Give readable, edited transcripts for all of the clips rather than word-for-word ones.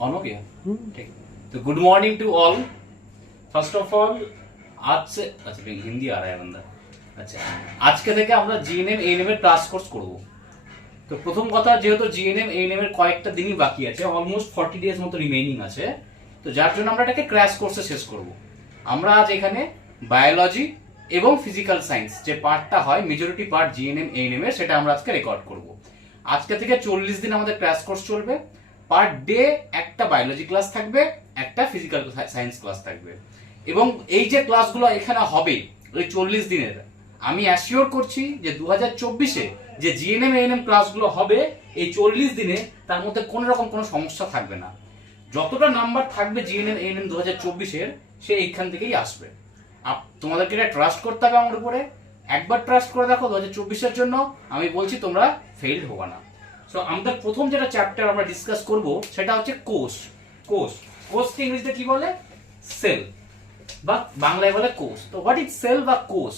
On हो गया? ठीक। तो good morning to all. First of all আজ से আচ্ছা হিন্দি आ रहा है बंदा। আচ্ছা আজকে থেকে আমরা জিএনএম এএনএম এর ক্লাস কোর্স করব। তো প্রথম কথা, যেহেতু জিএনএম এএনএম এর কয়েকটা দিনই বাকি আছে, অলমোস্ট 40 ডেজ মতো রিমেইনিং আছে, তো যার জন্য আমরা এটাকে ক্র্যাশ কোর্সে শেষ করব। আমরা আজ এখানে বায়োলজি এবং ফিজিক্যাল সায়েন্স যে পার্টটা হয়, মেজরিটি পার্ট জিএনএম এএনএম এর, সেটা আমরা আজকে রেকর্ড করব। আজকে থেকে 40 দিন আমাদের ক্র্যাশ কোর্স চলবে। পার ডে একটা বায়োলজি ক্লাস থাকবে, একটা ফিজিক্যাল সায়েন্স ক্লাস থাকবে। এবং এই যে ক্লাসগুলো এখানে হবে এই 40 দিনের, আমি অ্যাসিওর করছি যে 2024-এ যে জিএনএম এএনএম ক্লাসগুলো হবে এই 40 দিনে, তার মধ্যে কোনো রকম কোনো সমস্যা থাকবে না। যতটা নাম্বার থাকবে জিএনএম এএনএম 2024-এর, সে এইখান থেকেই আসবে। তোমাদেরকে এটা ট্রাস্ট করতে হবে আমার উপরে। একবার ট্রাস্ট করে দেখো 2024-এর জন্য, আমি বলছি তোমরা ফেইল্ড হবে না। সো আমাদের প্রথম যেটা চ্যাপ্টার আমরা ডিসকাস করব সেটা হচ্ছে কোষ। কোষ কোষকে ইংরেজিতে কি বলে? সেল, বা বাংলায় বলে কোষ। তো হোয়াট ইজ সেল বা কোষ?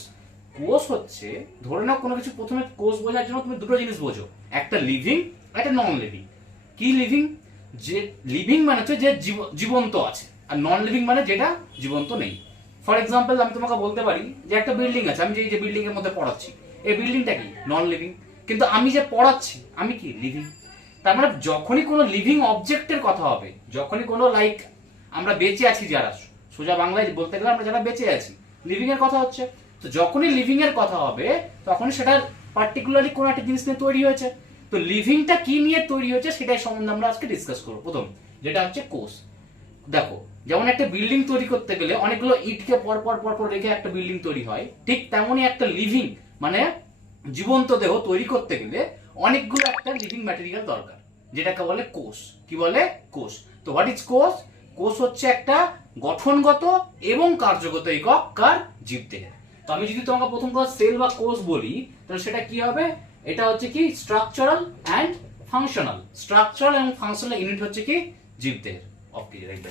কোষ হচ্ছে, ধরে নাও কোনো কিছু, প্রথমে কোষ বোঝার জন্য তুমি দুটো জিনিস বোঝো, একটা লিভিং, একটা নন লিভিং। কি লিভিং? যে লিভিং মানে হচ্ছে যে জীবন্ত আছে, আর নন লিভিং মানে যেটা জীবন্ত নেই। ফর এক্সাম্পল আমি তোমাকে বলতে পারি যে একটা বিল্ডিং আছে, আমি যে বিল্ডিং এর মধ্যে পড়াচ্ছি, এই বিল্ডিংটা কি? Non living. কিন্তু আমি যে পড়াচ্ছি, আমি কি? লিভিং। তার মানে যখনই কোনো লিভিং অবজেক্টের কথা হবে, যখনই কোনো লাইক আমরা বেঁচে আছি যারা, সোজা বাংলায় বলতে গেলে আমরা যারা বেঁচে আছি, লিভিং এর কথা হচ্ছে। তো যখনই লিভিং এর কথা হবে, তখনই সেটা পার্টিকুলারলি কোনো একটা জিনিস নিয়ে তৈরি হয়েছে। তো লিভিংটা কি নিয়ে তৈরি হয়েছে সেটাই সম্বন্ধে আমরা আজকে ডিসকাস করবো। প্রথম যেটা হচ্ছে কোষ। দেখো, যেমন একটা বিল্ডিং তৈরি করতে গেলে অনেকগুলো ইটকে পর পর পর পর রেখে একটা বিল্ডিং তৈরি হয়, ঠিক তেমনই একটা লিভিং মানে জীবন্ত দেহ তৈরি করতে গেলে অনেকগুলো একটা লিভিং ম্যাটেরিয়াল দরকার, যেটাকে বলে কোষ। কি বলে? কোষ। তো হোয়াট ইজ কোষ? কোষ হচ্ছে একটা গঠনগত এবং কার্যগত একক কার? জীবদেহের। তো আমি যদি তোমাকে প্রথম কথা সেল বা কোষ বলি, তাহলে সেটা কি হবে? এটা হচ্ছে কি স্ট্রাকচারাল অ্যান্ড ফাংশনাল। স্ট্রাকচারাল এবং ফাংশনাল ইউনিট হচ্ছে কি জীবদেহের। অফ কি দেখতে